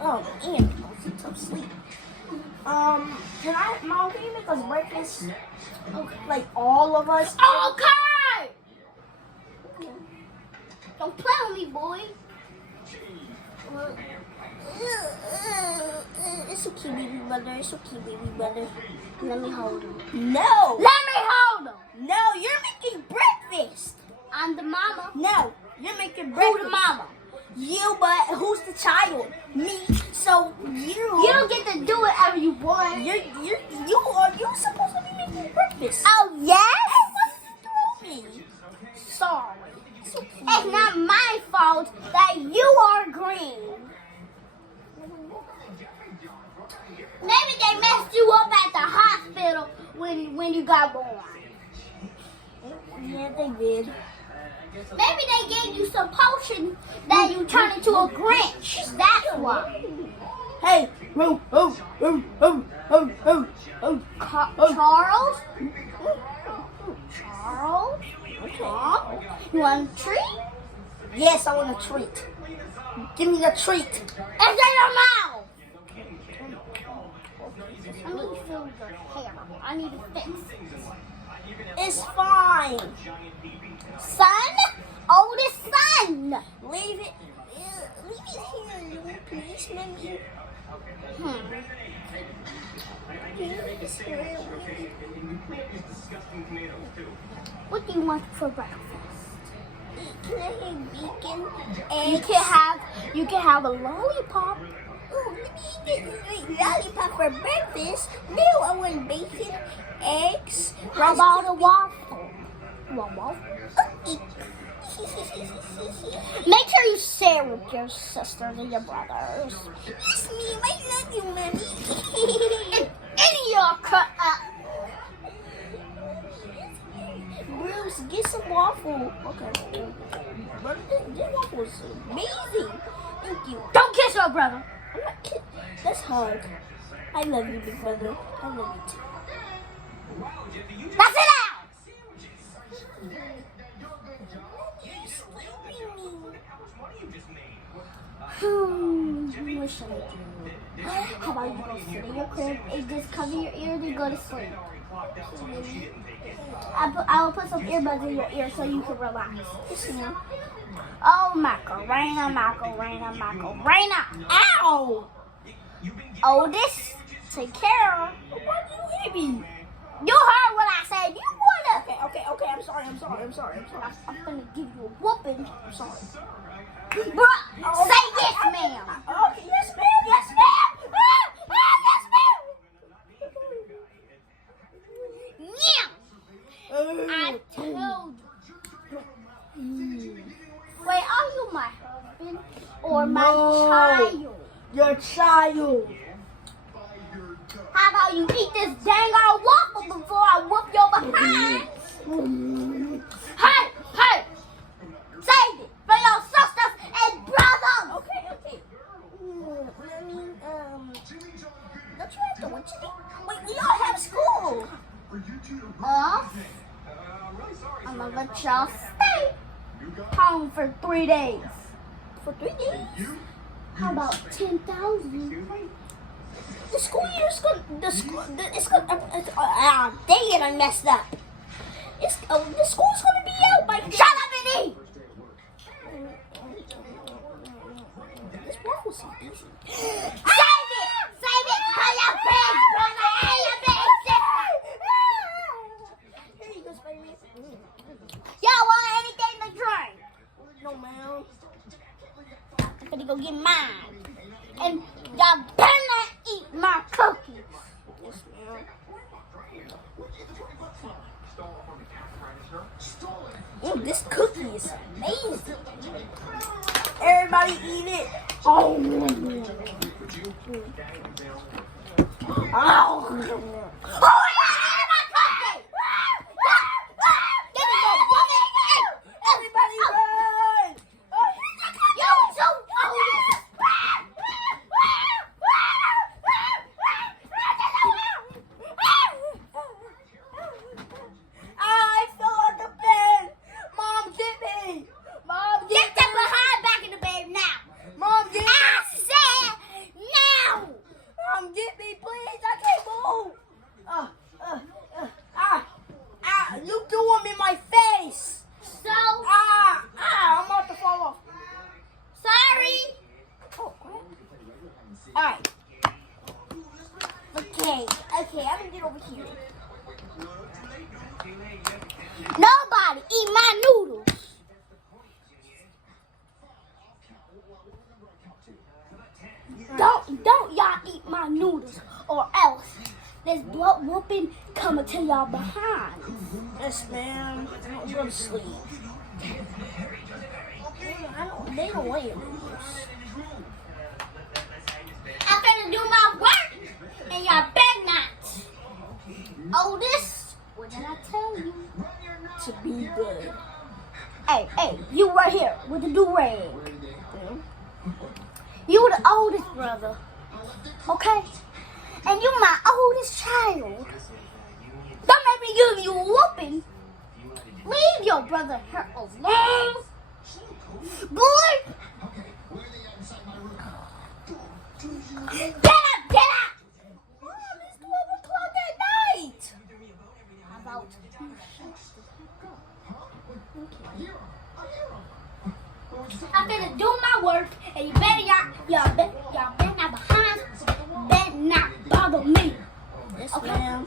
Oh, and it's tough sleep. Mom, can you make us breakfast? Okay. Like all of us? Okay! Don't play with me, boy. It's okay, baby brother. It's okay, baby brother. Let me hold him. No! Let me hold him! No, you're making breakfast! I'm the mama. No, you're making Who breakfast. the mama? You, but who's the child? Me. So You don't get to do whatever you want. You're supposed to be making breakfast. Oh, yes? Why did you throw me? Sorry. It's okay. It's not my fault that you are green. Maybe they messed you up at the hospital when you got born. Yeah, they did. Maybe they gave you some potion that you turn into a Grinch. That's why. Hey, Charles? Charles? Huh? You want a treat? Yes, I want a treat. Give me the treat. It's in your mouth. I need to feel your hair. I need to fix it. It's fine. Son? Oldest son. Leave it here, please, mommy. What do you want for breakfast? Can I have bacon? You can have a lollipop. Oh, let me eat lollipop for breakfast. No, I want bacon, eggs. How about a waffle? You want waffle? Make sure you share with your sisters and your brothers. Yes, ma'am. I love you, mommy. And any of y'all cut up. Bruce, get some waffle. Okay. But this waffle is amazing. Thank you. Don't kiss your brother. I'm not kidding. Let's hug. I love you, big brother. I love you too. That's it out. What should I do? How about you go sit in your crib and just cover your ears and go to sleep? I will put some earbuds in your ear so you can relax. Oh, Macarena, Macarena, Macarena. Ow! Oldest, take care. Why do you hit me? You heard what I said. You wanna? Okay. I'm sorry. I'm gonna give you a whooping. I'm sorry. Bruh, say yes, ma'am. Okay, yes, ma'am. Yes, ma'am. Yes, ma'am. Yeah. I told you. Wait, are you my husband or my child? Your child. How about you eat this dang old waffle before I whoop your behind? Hey! Save it for your sisters and brothers! Okay. Don't you have to watch it? Wait, we all have school. I'm gonna let y'all stay home for 3 days. For 3 days? How about 10,000? The school year's gonna. Dang it! I messed up. The school's gonna be out by. Shut up and eat! This waffle's so easy. Save it for your big brother and your big sister! Here you go, Spider-Man. Y'all want anything to drink? No, ma'am. I'm gonna go get mine. And y'all better not eat my cookies. Yes, ma'am. Ooh, this cookie is amazing. Everybody eat it. Oh. Everybody run! I fell on the bed. Mom, get me. Mom, Get that behind back in the bed now. Mom, get me. I said, Alright. Okay, I'm gonna get over here. Nobody eat my noodles. Don't y'all eat my noodles, or else there's blood whooping coming to y'all behind. Yes, ma'am. I'm going to sleep. They don't want your noodles. I'm gonna do my work, and y'all better not. Oldest, what did I tell you? To be good. Hey, you right here with the do-rag. You the oldest brother, okay? And you my oldest child. Don't make me give you a whooping. Leave your brother here alone. Boy! Get up! Mom, it's 12 o'clock at night. How about I'm gonna do my work, and you better y'all better not behind, better not bother me. Yes, Okay. ma'am.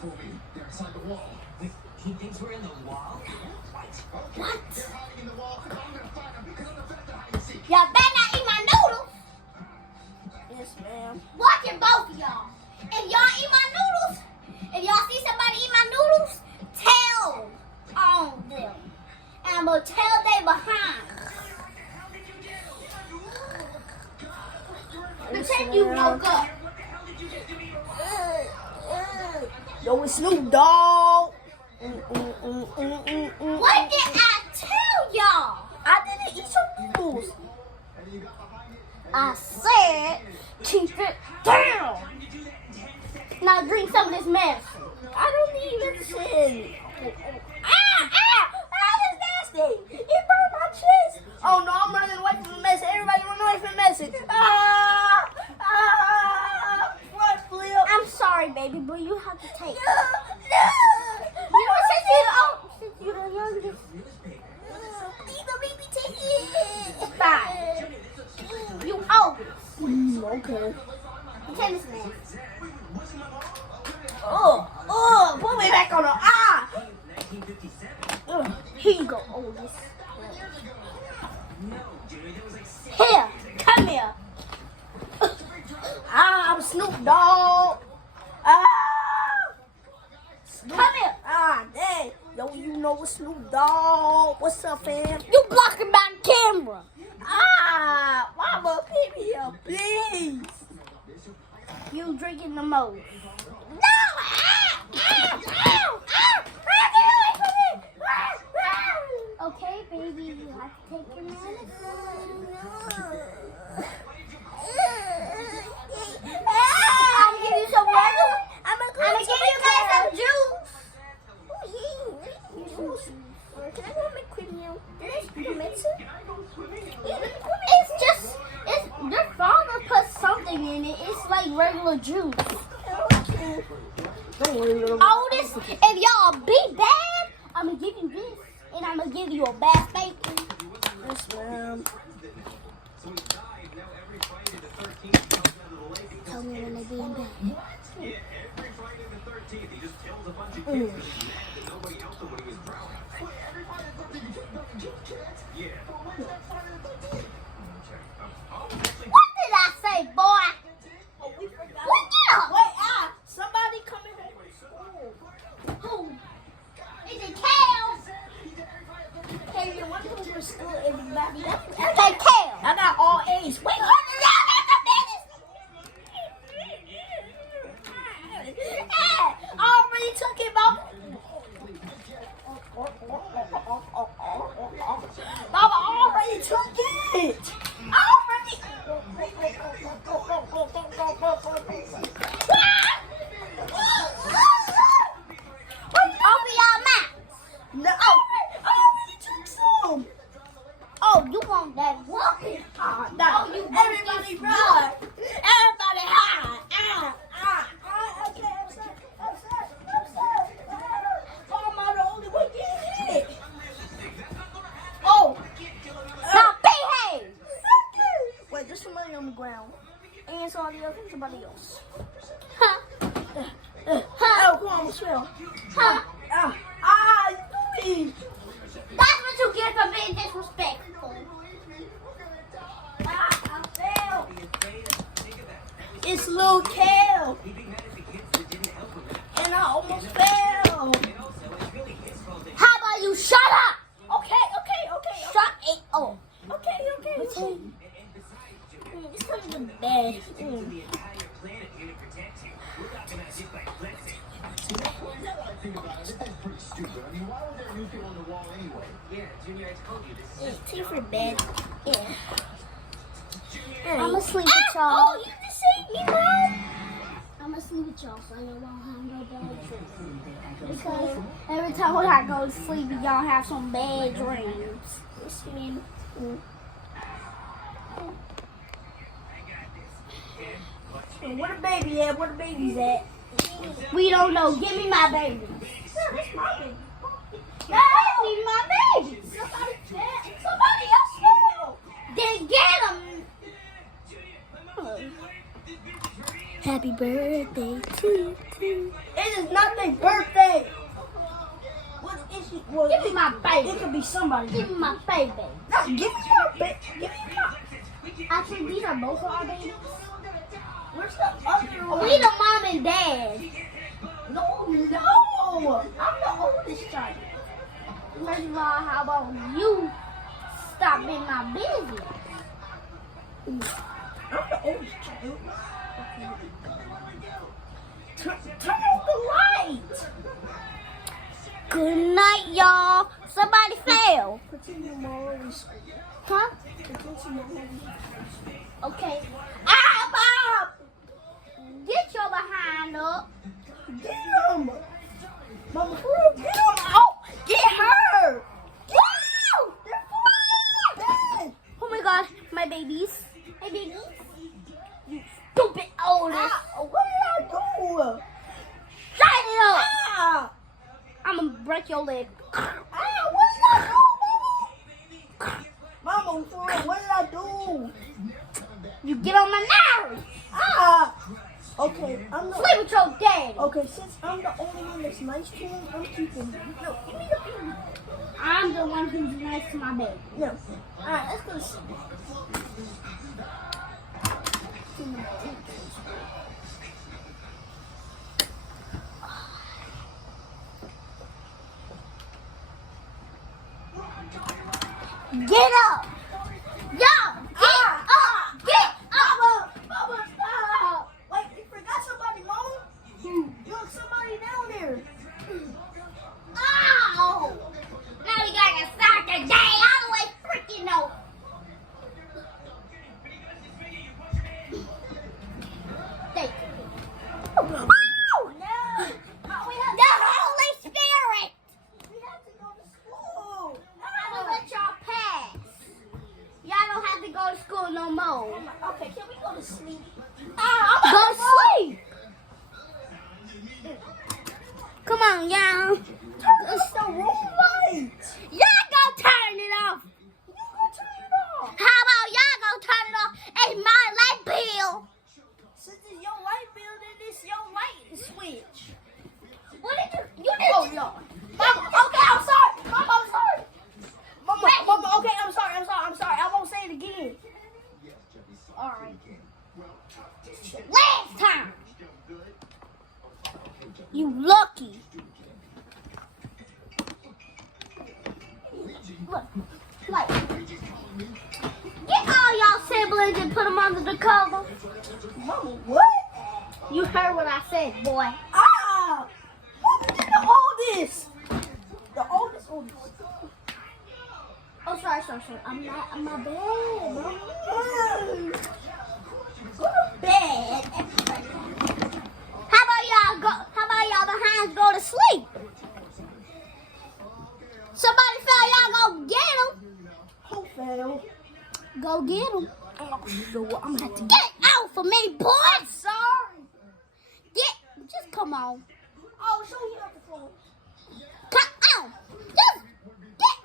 What? Y'all better not eat my noodles. Yes, ma'am. Watch it, both of y'all. If y'all eat my noodles, if y'all see somebody eat my noodles, tell on them. And I'm gonna tell they behind. Pretend you woke up. Yo, it's Snoop Dogg. What did I tell y'all? I didn't eat some noodles. I said keep it down. Now drink some of this mess. I don't even sin. That's nasty. It burned my chest. Oh no, I'm running away from the mess. Everybody run away from the mess. Front flip. I'm sorry, baby, but you have to take it. No. You know, since you're the youngest. Please don't make me take it. Fine. You old. Okay. Tennis man. Put me back on the Here you go, oldest. Here, come here. I'm Snoop Dogg. Come here. Dang. Yo, you know what Snoop Dogg. What's up, fam? You blocking my camera. Mama, pick me up, please. You drinking the most. No! Okay, baby, you have to take your medicine. I'm gonna give you some water. I'm gonna give you guys some juice. Can I go make cream meal? Medicine? Your father put something in it. It's like regular juice. Don't worry, little Oldest, if y'all be bad, I'm gonna give you this, and I'm gonna give you a bad spanking. Yes, ma'am. Tell me when they being bad. What did I say, boy? We forgot. Look it up. Wait, somebody coming home from school. Who? Is it Kale? Hey, when you come from school, everybody. Say Kale. I got all A's. Wait, I already took it, Mama. Mama already took it. Open your mouth. No, I already took some. Oh, you want that whooping? No, you everybody run. Everybody hide. Okay, I'm sorry. Oh, am I the only one getting hit? Oh. Now behave. Wait, there's some money on the ground. and somebody else and somebody else. Oh, come on, let's swim. Huh? You do me. That's what you get for being disrespectful. I fell. It's Lil Kel. And I almost fell. How about you shut up? Okay. Shut it up. Okay. It's coming to bed. It's tea for bed. Yeah. I'm gonna sleep with y'all. Oh, you just saved me, Mom. I'm gonna sleep with y'all so you won't have no bad dreams. Because every time when I go to sleep, y'all have some bad dreams. It's me. Where the baby at? Where the baby's at? We don't know. Give me my baby. That's my baby. Give me my baby. Somebody else fell. Then get him. Happy birthday to you. It is not their birthday. What is it? Well, Give me my baby. It could be somebody. Give me my baby. No, give me your baby. Give me your. Actually, these are both of our babies. Where's the other one? We the mom and dad. No. I'm the oldest child. First of all, how about you stop being my business? I'm the oldest child. Turn off the light. Good night, y'all. Somebody fell. Pretend your mom is. Huh? Pretend your mom is. Okay. Ah, Bob! Get your behind up. Get him. Mama, get him. Oh, get her. Wow. They're flying. Oh my gosh, my babies. My babies. You stupid oldest. What did I do? Shut it up. Ah. I'm gonna break your leg. What did I do, Mama? What did I do? You get on my nerves. Okay, I'm the. Sleep with your daddy. Okay, since I'm the only one that's nice to him, I'm keeping him. No, give me the baby. I'm the one who's nice to my baby. No. Alright, let's go see. Get up. Yo, get up. Mama, stop. Wait, you forgot somebody, Mama? Look, somebody down there. Ow. Now we gotta start the day all the way freaking over. Thank you. No. The Holy Spirit. We have to go to school. I'm gonna let y'all pass. Y'all don't have to go to school no more. Okay, can we go to sleep? Go to sleep. Come on, y'all. It's the room light. Y'all go turn it off. You go turn it off. How about y'all go turn it off? It's my light bill. Since it's your light bill, then it's your light switch. What did you did? Oh, no. Mama, okay, I'm sorry. Mama, I'm sorry. Mama, okay, I'm sorry. I won't say it again. All right. Last time. You lucky. Look, like, get all y'all siblings and put them under the cover. Mama, what? You heard what I said, boy. Mama, you're the oldest. The oldest. Oh, sorry. I'm my bad, bro. Go to bed. How about y'all behinds go to sleep? Somebody fell, y'all go get him. Who fell? Go get him. Oh, sure. I'm gonna have to Get out for me, boy. I'm sorry. Just come on. Oh, show you at the phone. Come on. Just get.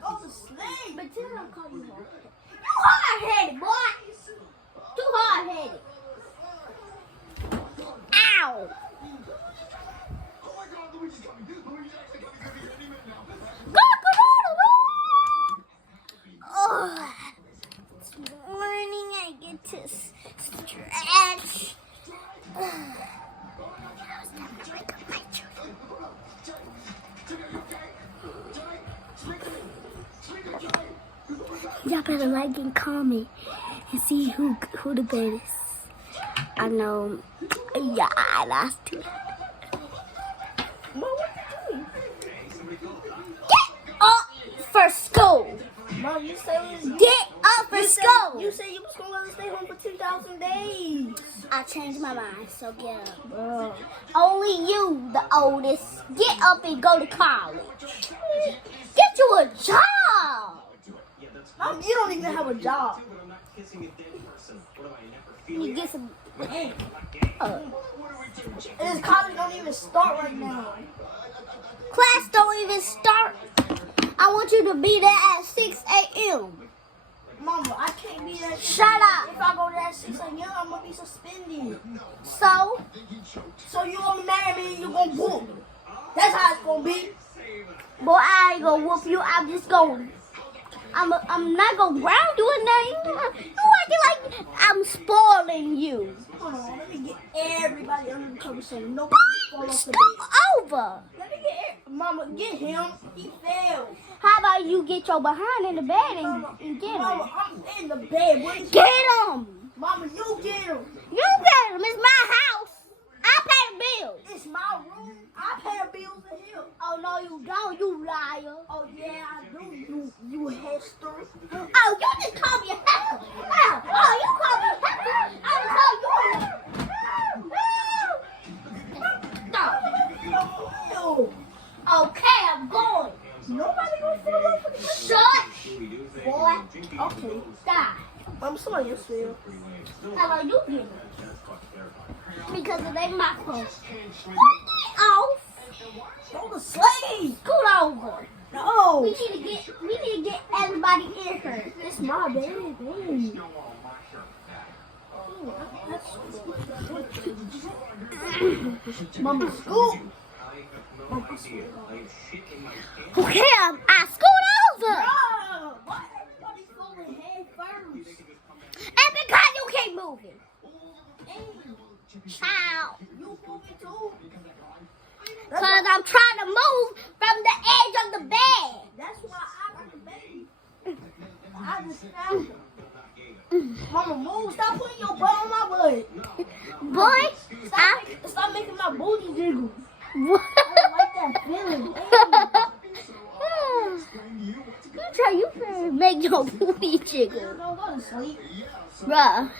Go to sleep. But tell them call you hard. You hard-headed, boy. Too hard-headed. Stretch. Y'all better like and comment and see who the best. I know. Yeah, I lost it. Mom, what you doing? Get up for school. Mom, you said we was Get up for school. You said you was gonna let us stay home for 2,000 days. I changed my mind, so get up. Bro. Only you, the oldest, get up and go to college. Get you a job. Mom, you don't even have a job. You get some. And this college don't even start right now. Class don't even start. I want you to be there at 6 a.m. Mama, I can't be there. Shut up. If I go to that 6 a.m., I'm gonna be suspended. So, You gonna marry me and you gonna whoop me. That's how it's gonna be. boy, I ain't gonna whoop you. I'm just going. I'm not gonna ground you or nothing. You acting like I'm spoiling you. Hold on, let me get everybody under the cover so nobody Boy, fall off the start bed. over. Let me get Mama, get him. He fell. How about you get your behind in the bed and get him? Mama, I'm in the bed. What is Get him. Mama, you get him. You get him. It's my house. I pay the bills. It's my room. I pay the bills in here. Oh, no, you don't, you liar. Oh yeah, I do. You Hester. Oh, you just call me a heifer. Oh, you call me a heifer. I'm call you a No. Okay, I'm going. Nobody gonna fall off the bed. Shut. Boy. Okay. Stop. I'm sorry, else fell. How about you get him? Because it ain't my fault. Get off. Go to sleep. Scoot over. No. We need to get everybody in here. It's my baby. Mama, scoop. Okay, I scoot over. Oh, why everybody falling head first? And because you keep moving. Child. You moving too? Because I'm trying to move from the edge of the bed. That's why I got the baby. I just found her. Mama, move. Stop putting your butt on my butt. Boy, Stop making my booty jiggle. What? I don't like that feeling. You try to make your booty jiggle. Don't go to sleep. Bruh.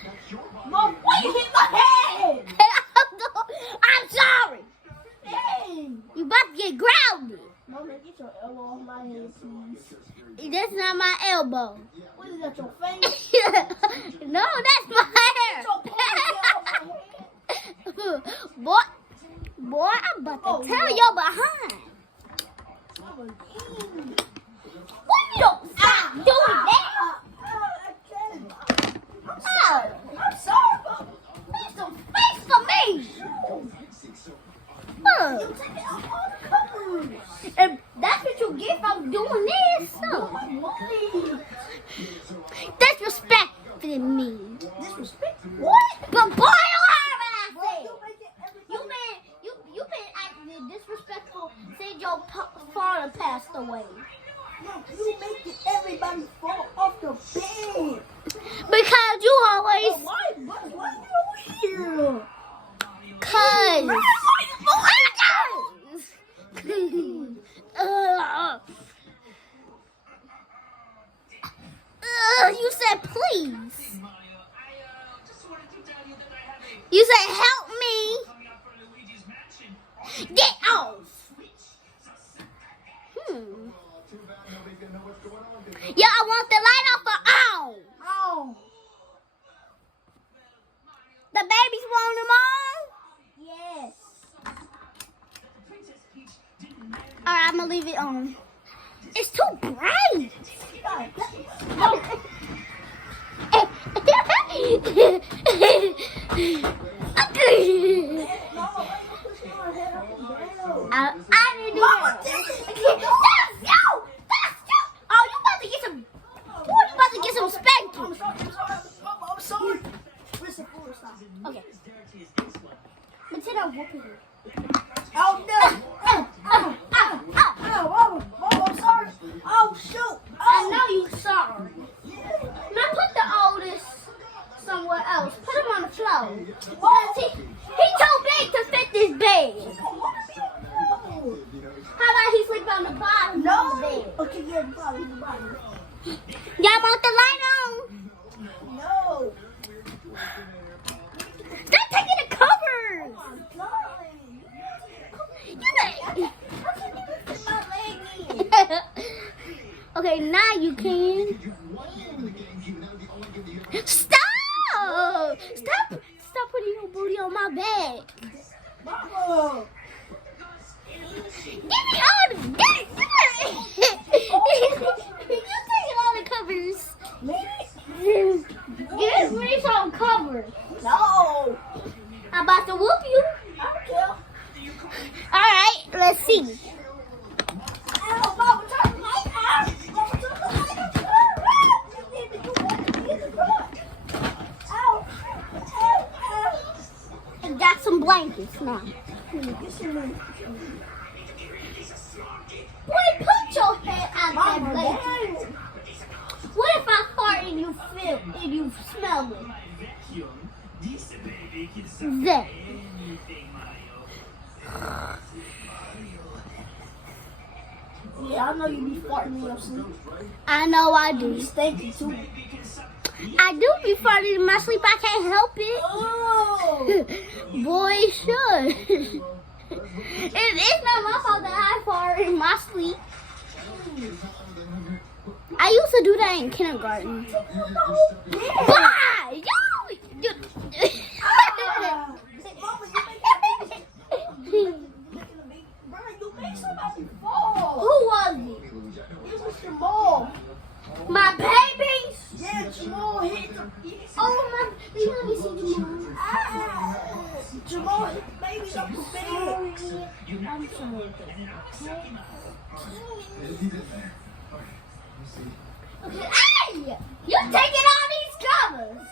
Mom, why you hit my head? I'm sorry. Hey. You about to get grounded. Mama, get your elbow off my head, please. That's not my elbow. What is that, your face? No, that's my hair. Get your ponytail off my head. Boy, I'm about to tell your behind. Mama, What you don't stop doing that? I can't. Oh, I'm sorry, Mama. make some space for me. You take it off all the covers. And that's what you get from doing this. What? Disrespecting me. Disrespect? What? But boy, you heard what I Bro, said. you making everybody... You been acting disrespectful since your father passed away. Mom, you making everybody fall off the bed. Because you always Why you over here? cuz. You said please. You said help me. Get off. Yeah, I want the light off or on. Oh. The babies want them on? Yes. Alright, I'm gonna leave it on. It's too bright. I didn't do that. That's you! That's you! Oh, you about to get some... Oh, you about to get some spanking. I'm sorry. I'm sorry. Okay. Pretend I'm whooping you. Oh no! Oh, I'm sorry. Oh shoot! I know you sorry. Now put the oldest somewhere else. Put him on the floor. Because he too big to fit this bed. How about he sleep on the bottom No. of the bed? Okay, yeah, probably. Y'all want the light on? No. Stop taking the covers. Okay, now you can. Stop! Stop putting your booty on my bed. Mama. Give me all the. You taking all the covers. Me? Give me some covers. No. I'm about to whoop you. I don't care. Alright, let's see. Ow, Mama, turn the light out. Mama, turn the light out. You need to do what you need to do. Ow. Ow. Ow. I got some blankets now. Get some money. Boy, put your head out of that Mama, blanket. damn. What if I fart and you feel and you smell it? There. Yeah, I know you be farting in your sleep. I know I You do. stinky too. I do be farting in my sleep. I can't help it. Oh. Boy, should. It's not my fault that I fart in my sleep. I used to do that in kindergarten. Yeah. Bye! You. Ah. Mama, you make somebody fall. Who was it? It was Jamal. My babies? Yeah, Jamal hit the. Oh, my. Let me see Jamal. Jamal hit the babies up the bed. I'm sorry. Okay. Hey! You taking all these covers.